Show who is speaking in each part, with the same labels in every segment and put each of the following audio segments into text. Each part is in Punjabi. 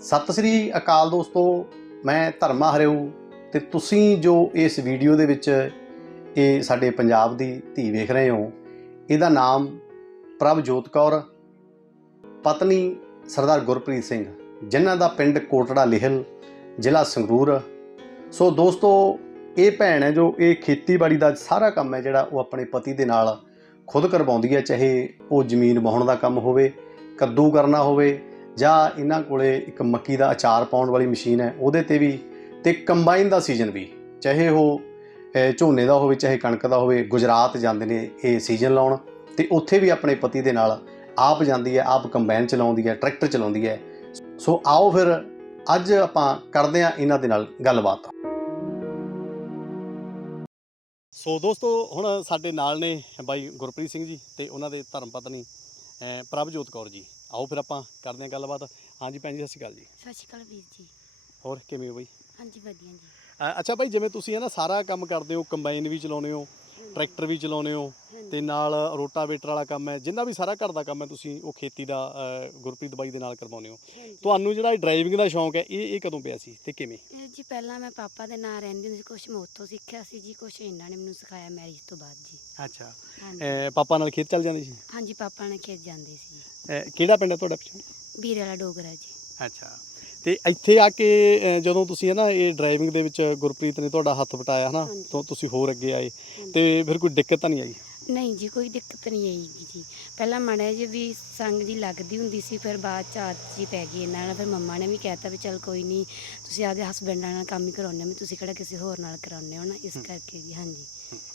Speaker 1: ਸਤਿ ਸ੍ਰੀ ਅਕਾਲ ਦੋਸਤੋ, ਮੈਂ ਧਰਮਾ ਹਰਿਓ ਤੇ ਤੁਸੀਂ ਜੋ ਇਸ ਵੀਡੀਓ ਦੇ ਵਿੱਚ ਇਹ ਸਾਡੇ ਪੰਜਾਬ ਦੀ ਧੀ ਵੇਖ ਰਹੇ ਹੋ, ਇਹਦਾ ਨਾਮ ਪ੍ਰਭਜੋਤ ਕੌਰ, ਪਤਨੀ ਸਰਦਾਰ ਗੁਰਪ੍ਰੀਤ ਸਿੰਘ, ਜਿਨ੍ਹਾਂ ਦਾ ਪਿੰਡ ਕੋਟੜਾ ਲਿਹਲ, ਜ਼ਿਲ੍ਹਾ ਸੰਗਰੂਰ। ਸੋ ਦੋਸਤੋ, ਇਹ ਭੈਣ ਹੈ ਜੋ ਇਹ ਖੇਤੀਬਾੜੀ ਦਾ ਸਾਰਾ ਕੰਮ ਹੈ ਜਿਹੜਾ ਉਹ ਆਪਣੇ ਪਤੀ ਦੇ ਨਾਲ ਖੁਦ ਕਰਵਾਉਂਦੀ ਹੈ, ਚਾਹੇ ਉਹ ਜ਼ਮੀਨ ਵਾਹੁਣ ਦਾ ਕੰਮ ਹੋਵੇ, ਕੱਦੂ ਕਰਨਾ ਹੋਵੇ, ਜਾਂ ਇਹਨਾਂ ਕੋਲੇ ਇੱਕ ਮੱਕੀ ਦਾ ਅਚਾਰ ਪਾਉਣ ਵਾਲੀ ਮਸ਼ੀਨ ਹੈ ਉਹਦੇ 'ਤੇ ਵੀ, ਅਤੇ ਕੰਬਾਈਨ ਦਾ ਸੀਜ਼ਨ ਵੀ, ਚਾਹੇ ਉਹ ਝੋਨੇ ਦਾ ਹੋਵੇ ਚਾਹੇ ਕਣਕ ਦਾ ਹੋਵੇ। ਗੁਜਰਾਤ ਜਾਂਦੇ ਨੇ ਇਹ ਸੀਜ਼ਨ ਲਾਉਣ, ਅਤੇ ਉੱਥੇ ਵੀ ਆਪਣੇ ਪਤੀ ਦੇ ਨਾਲ ਆਪ ਜਾਂਦੀ ਹੈ, ਆਪ ਕੰਬਾਈਨ ਚਲਾਉਂਦੀ ਹੈ, ਟਰੈਕਟਰ ਚਲਾਉਂਦੀ ਹੈ। ਸੋ ਆਓ ਫਿਰ ਅੱਜ ਆਪਾਂ ਕਰਦੇ ਹਾਂ ਇਹਨਾਂ ਦੇ ਨਾਲ ਗੱਲਬਾਤ। ਸੋ ਦੋਸਤੋ, ਹੁਣ ਸਾਡੇ ਨਾਲ ਨੇ ਬਾਈ ਗੁਰਪ੍ਰੀਤ ਸਿੰਘ ਜੀ ਅਤੇ ਉਹਨਾਂ ਦੇ ਧਰਮ ਪਤਨੀ ਪ੍ਰਭਜੋਤ ਕੌਰ ਜੀ। ਆਓ ਫਿਰ ਆਪਾਂ ਕਰਦੇ ਹਾਂ ਗੱਲਬਾਤ। ਹਾਂਜੀ ਭੈਣ ਜੀ, ਸਤਿ ਸ਼੍ਰੀ ਅਕਾਲ ਜੀ।
Speaker 2: ਸਤਿ ਸ਼੍ਰੀ ਅਕਾਲ ਵੀਰ ਜੀ।
Speaker 1: ਹੋਰ ਕਿਵੇਂ ਹੋ ਬਾਈ?
Speaker 2: ਹਾਂਜੀ ਵਧੀਆ ਜੀ।
Speaker 1: ਅੱਛਾ ਬਾਈ, ਜਿਵੇਂ ਤੁਸੀਂ ਹੈ ਨਾ ਸਾਰਾ ਕੰਮ ਕਰਦੇ ਹੋ, ਕੰਬਾਈਨ ਵੀ ਚਲਾਉਂਦੇ ਹੋ, ਟਰੈਕਟਰ ਵੀ ਚਲਾਉਂਦੇ ਹੋ, ਅਤੇ ਨਾਲ ਰੋਟਾਵੇਟਰ ਵਾਲਾ ਕੰਮ ਹੈ, ਜਿੰਨਾ ਵੀ ਸਾਰਾ ਘਰ ਦਾ ਕੰਮ ਹੈ ਤੁਸੀਂ ਉਹ ਖੇਤੀ ਦਾ ਗੁਰਪ੍ਰੀਤ ਬਾਈ ਦੇ ਨਾਲ ਕਰਵਾਉਂਦੇ ਹੋ। ਤੁਹਾਨੂੰ ਜਿਹੜਾ ਡਰਾਈਵਿੰਗ ਦਾ ਸ਼ੌਂਕ ਹੈ ਇਹ ਕਦੋਂ ਪਿਆ ਸੀ ਅਤੇ ਕਿਵੇਂ?
Speaker 2: ਜੀ ਪਹਿਲਾਂ ਮੈਂ ਪਾਪਾ ਦੇ ਨਾਲ ਰਹਿੰਦੀ ਹੁੰਦੀ ਸੀ, ਕੁਛ ਮੈਂ ਉੱਥੋਂ ਸਿੱਖਿਆ ਸੀ ਜੀ, ਕੁਛ ਇਹਨਾਂ ਨੇ ਮੈਨੂੰ ਸਿਖਾਇਆ ਮੈਰਿਜ ਤੋਂ ਬਾਅਦ ਜੀ।
Speaker 1: ਅੱਛਾ, ਪਾਪਾ ਨਾਲ ਖੇਤ ਚੱਲ ਜਾਂਦੇ ਸੀ?
Speaker 2: ਹਾਂਜੀ, ਪਾਪਾ ਨਾਲ ਖੇਤ ਜਾਂਦੇ ਸੀ।
Speaker 1: ਕਿਹੜਾ ਪਿੰਡ ਹੈ ਤੁਹਾਡਾ ਪਿੱਛੇ?
Speaker 2: ਵੀਰੇ ਵਾਲਾ ਡੋਗਰਾ ਜੀ।
Speaker 1: ਅੱਛਾ, ਅਤੇ ਇੱਥੇ ਆ ਕੇ ਜਦੋਂ ਤੁਸੀਂ ਹੈ ਨਾ ਇਹ ਡਰਾਈਵਿੰਗ ਦੇ ਵਿੱਚ ਗੁਰਪ੍ਰੀਤ ਨੇ ਤੁਹਾਡਾ ਹੱਥ ਵਟਾਇਆ ਹੈ ਨਾ, ਤਾਂ ਤੁਸੀਂ ਹੋਰ ਅੱਗੇ ਆਏ, ਅਤੇ ਫਿਰ ਕੋਈ ਦਿੱਕਤ ਤਾਂ ਨਹੀਂ ਆਈ?
Speaker 2: ਨਹੀਂ ਜੀ, ਕੋਈ ਦਿੱਕਤ ਨਹੀਂ ਆਈ ਜੀ। ਪਹਿਲਾਂ ਮਾੜਾ ਜਿਹੀ ਵੀ ਸੰਗ ਜੀ ਲੱਗਦੀ ਹੁੰਦੀ ਸੀ, ਫਿਰ ਬਾਅਦ 'ਚ ਆਦਤ ਜੀ ਪੈ ਗਈ ਇਹਨਾਂ ਨਾਲ। ਫਿਰ ਮੰਮਾ ਨੇ ਵੀ ਕਹਿਤਾ ਵੀ ਚੱਲ ਕੋਈ ਨਹੀਂ, ਤੁਸੀਂ ਆਪਦੇ ਹਸਬੈਂਡਾਂ ਨਾਲ ਕੰਮ ਹੀ ਕਰਾਉਂਦੇ ਹੋ, ਵੀ ਤੁਸੀਂ ਕਿਹੜਾ ਕਿਸੇ ਹੋਰ ਨਾਲ ਕਰਾਉਂਦੇ ਹੋ ਨਾ, ਇਸ ਕਰਕੇ ਜੀ। ਹਾਂਜੀ।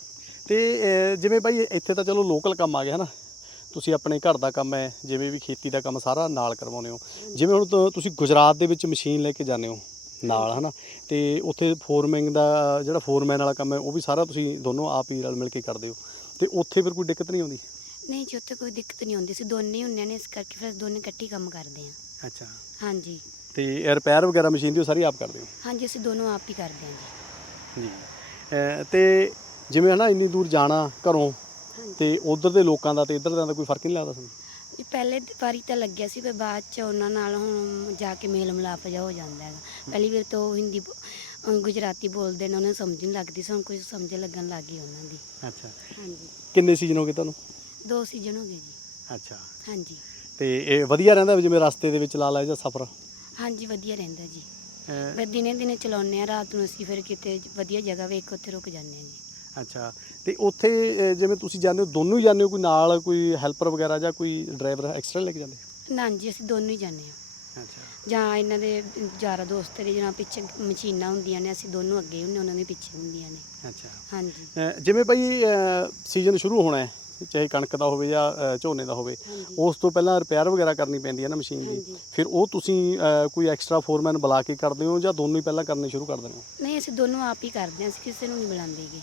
Speaker 1: ਅਤੇ ਜਿਵੇਂ ਬਾਈ ਇੱਥੇ ਤਾਂ ਚਲੋ ਲੋਕਲ ਕੰਮ ਆ ਗਿਆ ਹੈ ਨਾ, ਤੁਸੀਂ ਆਪਣੇ ਘਰ ਦਾ ਕੰਮ ਹੈ ਜਿਵੇਂ ਵੀ ਖੇਤੀ ਦਾ ਕੰਮ ਸਾਰਾ ਨਾਲ ਕਰਵਾਉਂਦੇ ਹੋ। ਜਿਵੇਂ ਹੁਣ ਤੁਸੀਂ ਗੁਜਰਾਤ ਦੇ ਵਿੱਚ ਮਸ਼ੀਨ ਲੈ ਕੇ ਜਾਂਦੇ ਹੋ ਨਾਲ, ਹੈ ਨਾ, ਅਤੇ ਉੱਥੇ ਫੋਰਮਿੰਗ ਦਾ ਜਿਹੜਾ ਫੋਰਮੈਨ ਵਾਲਾ ਕੰਮ ਹੈ ਉਹ ਵੀ ਸਾਰਾ ਤੁਸੀਂ ਦੋਨੋਂ ਆਪ ਹੀ ਰਲ ਮਿਲ ਕੇ ਕਰਦੇ ਹੋ, ਅਤੇ ਉੱਥੇ ਫਿਰ ਕੋਈ ਦਿੱਕਤ ਨਹੀਂ ਆਉਂਦੀ?
Speaker 2: ਨਹੀਂ ਜੀ, ਉੱਥੇ ਕੋਈ ਦਿੱਕਤ ਨਹੀਂ ਆਉਂਦੀ, ਅਸੀਂ ਦੋਨੇ ਹੀ ਹੁੰਦੇ ਨੇ, ਇਸ ਕਰਕੇ ਫਿਰ ਅਸੀਂ ਦੋਨੇ ਇਕੱਠੇ ਕੰਮ ਕਰਦੇ ਹਾਂ।
Speaker 1: ਅੱਛਾ।
Speaker 2: ਹਾਂਜੀ।
Speaker 1: ਅਤੇ ਰਿਪੇਅਰ ਵਗੈਰਾ ਮਸ਼ੀਨ ਦੀ ਉਹ ਸਾਰੀ ਆਪ ਕਰਦੇ ਹੋ?
Speaker 2: ਹਾਂਜੀ, ਅਸੀਂ ਦੋਨੋਂ ਆਪ ਹੀ ਕਰਦੇ ਹਾਂ ਜੀ।
Speaker 1: ਅਤੇ ਜਿਵੇਂ ਹੈ ਨਾ ਇੰਨੀ ਦੂਰ ਜਾਣਾ ਘਰੋਂ,
Speaker 2: ਹਾਂਜੀ।
Speaker 1: ਅਤੇ ਉੱਧਰ ਦੇ ਲੋਕਾਂ ਦਾ ਅਤੇ ਇੱਧਰ ਦਾ ਕੋਈ ਫਰਕ ਨਹੀਂ ਲੱਗਦਾ ਤੁਹਾਨੂੰ?
Speaker 2: ਪਹਿਲੇ ਵਾਰੀ ਤਾਂ ਲੱਗਿਆ ਸੀ, ਫਿਰ ਬਾਅਦ 'ਚ ਉਹਨਾਂ ਨਾਲ ਹੁਣ ਜਾ ਕੇ ਮੇਲ ਮਿਲਾਪ ਜਿਹਾ ਹੋ ਜਾਂਦਾ ਹੈਗਾ। ਪਹਿਲੀ ਵਾਰ ਤਾਂ ਉਹ ਹਿੰਦੀ ਗੁਜਰਾਤੀ ਬੋਲਦੇ ਨੇ, ਉਹਨਾਂ ਨੂੰ ਸਮਝ ਨਹੀਂ ਲੱਗਦੀ ਸੀ, ਹੁਣ ਕੁਝ ਸਮਝ ਲੱਗਣ ਲੱਗ ਗਈ ਉਹਨਾਂ ਦੀ।
Speaker 1: ਅੱਛਾ।
Speaker 2: ਹਾਂਜੀ।
Speaker 1: ਕਿੰਨੇ ਸੀਜ਼ਨ ਹੋ ਗਏ ਤੁਹਾਨੂੰ?
Speaker 2: 2 ਸੀਜ਼ਨ ਹੋ ਗਏ ਜੀ।
Speaker 1: ਅੱਛਾ।
Speaker 2: ਹਾਂਜੀ।
Speaker 1: ਅਤੇ ਇਹ ਵਧੀਆ ਰਹਿੰਦਾ ਜਿਵੇਂ ਰਸਤੇ ਦੇ ਵਿੱਚ ਲਾ ਜਾਂ ਸਫ਼ਰ?
Speaker 2: ਹਾਂਜੀ, ਵਧੀਆ ਰਹਿੰਦਾ ਜੀ। ਫਿਰ ਦਿਨੇ ਦਿਨੇ ਚਲਾਉਂਦੇ ਹਾਂ, ਰਾਤ ਨੂੰ ਅਸੀਂ ਫਿਰ ਕਿਤੇ ਵਧੀਆ ਜਗ੍ਹਾ ਵੇਖ ਕੇ ਉੱਥੇ ਰੁਕ ਜਾਂਦੇ ਹਾਂ ਜੀ। ਅੱਛਾ,
Speaker 1: ਅਤੇ ਉੱਥੇ ਜਿਵੇਂ ਤੁਸੀਂ ਜਾਂਦੇ ਹੋ ਦੋਨੋਂ ਹੀ ਜਾਂਦੇ ਹੋ, ਕੋਈ ਨਾਲ ਕੋਈ ਹੈਲਪਰ ਵਗੈਰਾ ਜਾਂ ਕੋਈ ਡਰਾਈਵਰ ਐਕਸਟਰਾ ਲੈ ਕੇ ਜਾਂਦੇ?
Speaker 2: ਨਾ ਜੀ, ਅਸੀਂ ਦੋਨੋਂ ਹੀ ਜਾਂਦੇ ਹਾਂ।
Speaker 1: ਅੱਛਾ।
Speaker 2: ਜਾਂ ਇਹਨਾਂ ਦੇ ਯਾਰਾਂ ਦੋਸਤ ਦੇ ਜਾਂ ਪਿੱਛੇ ਮਸ਼ੀਨਾਂ ਹੁੰਦੀਆਂ ਨੇ, ਅਸੀਂ ਦੋਨੋਂ ਅੱਗੇ ਹੁੰਦੇ, ਉਹਨਾਂ ਦੇ ਪਿੱਛੇ ਹੁੰਦੀਆਂ ਨੇ।
Speaker 1: ਅੱਛਾ।
Speaker 2: ਹਾਂਜੀ।
Speaker 1: ਜਿਵੇਂ ਬਾਈ ਸੀਜ਼ਨ ਸ਼ੁਰੂ ਹੋਣਾ ਹੈ, ਚਾਹੇ ਕਣਕ ਦਾ ਹੋਵੇ ਜਾਂ ਝੋਨੇ ਦਾ ਹੋਵੇ, ਉਸ ਤੋਂ ਪਹਿਲਾਂ ਰਿਪੇਅਰ ਵਗੈਰਾ ਕਰਨੀ ਪੈਂਦੀ ਹੈ ਨਾ ਮਸ਼ੀਨ ਦੀ, ਫਿਰ ਉਹ ਤੁਸੀਂ ਕੋਈ ਐਕਸਟਰਾ ਫੋਰਮੈਨ ਬੁਲਾ ਕੇ ਕਰਦੇ ਹੋ ਜਾਂ ਦੋਨੋਂ ਹੀ ਪਹਿਲਾਂ ਕਰਨੇ ਸ਼ੁਰੂ ਕਰ ਦਿੰਦੇ ਹੋ?
Speaker 2: ਨਹੀਂ, ਅਸੀਂ ਦੋਨੋਂ ਆਪ ਹੀ ਕਰਦੇ ਹਾਂ, ਅਸੀਂ ਕਿਸੇ ਨੂੰ ਨਹੀਂ ਬੁਲਾਉਂਦੇ ਗੇ।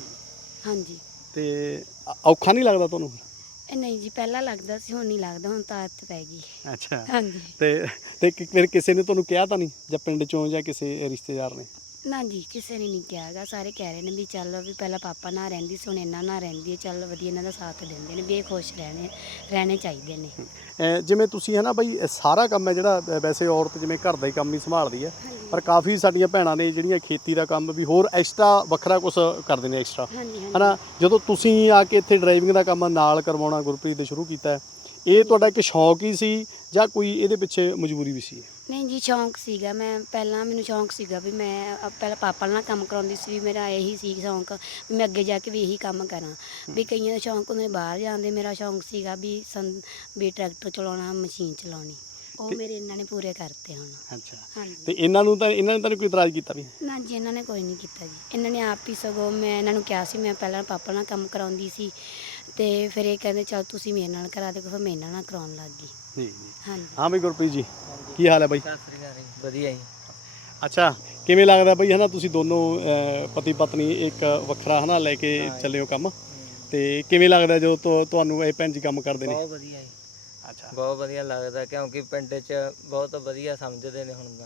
Speaker 2: ਹਾਂਜੀ।
Speaker 1: ਅਤੇ ਔਖਾ ਨਹੀਂ ਲੱਗਦਾ ਤੁਹਾਨੂੰ?
Speaker 2: ਨਹੀਂ ਜੀ, ਪਹਿਲਾਂ ਲੱਗਦਾ ਸੀ, ਹੁਣ ਨਹੀਂ ਲੱਗਦਾ, ਹੁਣ ਤਾਂ ਆਦਤ ਪੈ ਗਈ।
Speaker 1: ਅੱਛਾ।
Speaker 2: ਹਾਂਜੀ।
Speaker 1: ਅਤੇ ਫਿਰ ਕਿਸੇ ਨੇ ਤੁਹਾਨੂੰ ਕਿਹਾ ਤਾਂ ਨਹੀਂ, ਜਾਂ ਪਿੰਡ 'ਚੋਂ ਜਾਂ ਕਿਸੇ ਰਿਸ਼ਤੇਦਾਰ ਨੇ?
Speaker 2: ਨਾ ਜੀ, ਕਿਸੇ ਨੇ ਨਹੀਂ ਕਿਹਾ ਹੈਗਾ, ਸਾਰੇ ਕਹਿ ਰਹੇ ਨੇ ਵੀ ਚੱਲ ਵੀ ਪਹਿਲਾਂ ਪਾਪਾ ਨਾਲ ਰਹਿੰਦੀ ਸੀ, ਹੁਣ ਇਹਨਾਂ ਨਾਲ ਰਹਿੰਦੀ ਹੈ, ਚੱਲ ਵਧੀਆ, ਇਹਨਾਂ ਦਾ ਸਾਥ ਦਿੰਦੇ ਨੇ ਵੀ ਇਹ ਖੁਸ਼ ਰਹਿਣੇ ਚਾਹੀਦੇ ਨੇ।
Speaker 1: ਜਿਵੇਂ ਤੁਸੀਂ ਹੈ ਨਾ ਬਾਈ, ਸਾਰਾ ਕੰਮ ਹੈ ਜਿਹੜਾ ਵੈਸੇ ਔਰਤ ਜਿਵੇਂ ਘਰ ਦਾ ਹੀ ਕੰਮ ਹੀ ਸੰਭਾਲਦੀ ਹੈ, ਪਰ ਕਾਫੀ ਸਾਡੀਆਂ ਭੈਣਾਂ ਨੇ ਜਿਹੜੀਆਂ ਖੇਤੀ ਦਾ ਕੰਮ ਵੀ ਹੋਰ ਐਕਸਟਰਾ ਵੱਖਰਾ ਕੁਛ ਕਰਦੇ ਨੇ ਐਕਸਟਰਾ, ਹੈ ਨਾ। ਜਦੋਂ ਤੁਸੀਂ ਆ ਕੇ ਇੱਥੇ ਡਰਾਈਵਿੰਗ ਦਾ ਕੰਮ ਨਾਲ ਕਰਵਾਉਣਾ ਗੁਰਪ੍ਰੀਤ ਦੇ ਸ਼ੁਰੂ ਕੀਤਾ, ਇਹ ਤੁਹਾਡਾ ਇੱਕ ਸ਼ੌਂਕ ਹੀ ਸੀ ਜਾਂ ਕੋਈ ਇਹਦੇ ਪਿੱਛੇ ਮਜਬੂਰੀ ਵੀ ਸੀ?
Speaker 2: ਨਹੀਂ ਜੀ, ਸ਼ੌਂਕ ਸੀਗਾ। ਮੈਨੂੰ ਸ਼ੌਂਕ ਸੀਗਾ ਵੀ ਮੈਂ ਪਹਿਲਾਂ ਪਾਪਾ ਨਾਲ ਕੰਮ ਕਰਾਉਂਦੀ ਸੀ, ਵੀ ਮੇਰਾ ਇਹੀ ਸੀ ਸ਼ੌਂਕ ਵੀ ਮੈਂ ਅੱਗੇ ਜਾ ਕੇ ਵੀ ਇਹੀ ਕੰਮ ਕਰਾਂ। ਵੀ ਕਈਆਂ ਦਾ ਸ਼ੌਂਕ ਹੁੰਦੇ ਬਾਹਰ ਜਾਣ ਦੇ, ਮੇਰਾ ਸ਼ੌਂਕ ਸੀਗਾ ਵੀ ਟਰੈਕਟਰ ਚਲਾਉਣਾ, ਮਸ਼ੀਨ ਚਲਾਉਣੀ, ਉਹ ਮੇਰੇ ਇਹਨਾਂ ਨੇ ਪੂਰੇ ਕਰਤੇ ਹੁਣ।
Speaker 1: ਅੱਛਾ।
Speaker 2: ਹਾਂਜੀ।
Speaker 1: ਅਤੇ ਇਹਨਾਂ ਨੇ ਤਾਂ ਕੋਈ ਇਤਰਾਜ਼ ਕੀਤਾ ਵੀ?
Speaker 2: ਨਾ ਜੀ, ਇਹਨਾਂ ਨੇ ਕੋਈ ਨਹੀਂ ਕੀਤਾ ਜੀ। ਇਹਨਾਂ ਨੇ ਆਪ ਹੀ, ਸਗੋਂ ਮੈਂ ਇਹਨਾਂ ਨੂੰ ਕਿਹਾ ਸੀ, ਮੈਂ ਪਹਿਲਾਂ ਪਾਪਾ ਨਾਲ ਕੰਮ ਕਰਾਉਂਦੀ ਸੀ, ਅਤੇ ਫਿਰ ਇਹ ਕਹਿੰਦੇ ਚੱਲ ਤੁਸੀਂ ਮੇਰੇ ਨਾਲ ਕਰਾ ਦਿਓ, ਫਿਰ ਮੈਂ ਇਹਨਾਂ ਨਾਲ ਕਰਾਉਣ ਲੱਗ ਗਈ।
Speaker 1: ਜੀ।
Speaker 2: ਹਾਂਜੀ।
Speaker 1: ਹਾਂ ਬਈ ਗੁਰਪ੍ਰੀਤ ਜੀ, ਕੀ ਹਾਲ ਹੈ ਬਾਈ?
Speaker 3: ਸਤਿ ਸ਼੍ਰੀ ਅਕਾਲ ਜੀ। ਵਧੀਆ ਜੀ।
Speaker 1: ਅੱਛਾ, ਕਿਵੇਂ ਲੱਗਦਾ ਬਈ ਹੈ ਨਾ, ਤੁਸੀਂ ਦੋਨੋਂ ਪਤੀ ਪਤਨੀ ਇੱਕ ਵੱਖਰਾ ਹੈ ਨਾ ਲੈ ਕੇ ਚੱਲੇ ਹੋ ਕੰਮ, ਅਤੇ ਕਿਵੇਂ ਲੱਗਦਾ ਜਦੋਂ ਤੁਹਾਨੂੰ ਇਹ ਭੈਣ ਜੀ ਕੰਮ ਕਰਦੇ ਨੇ?
Speaker 3: ਬਹੁਤ ਵਧੀਆ ਜੀ।
Speaker 1: ਅੱਛਾ।
Speaker 3: ਬਹੁਤ ਵਧੀਆ ਲੱਗਦਾ, ਕਿਉਂਕਿ ਪਿੰਡ 'ਚ ਬਹੁਤ ਵਧੀਆ ਸਮਝਦੇ ਨੇ ਹੁਣ ਤਾਂ।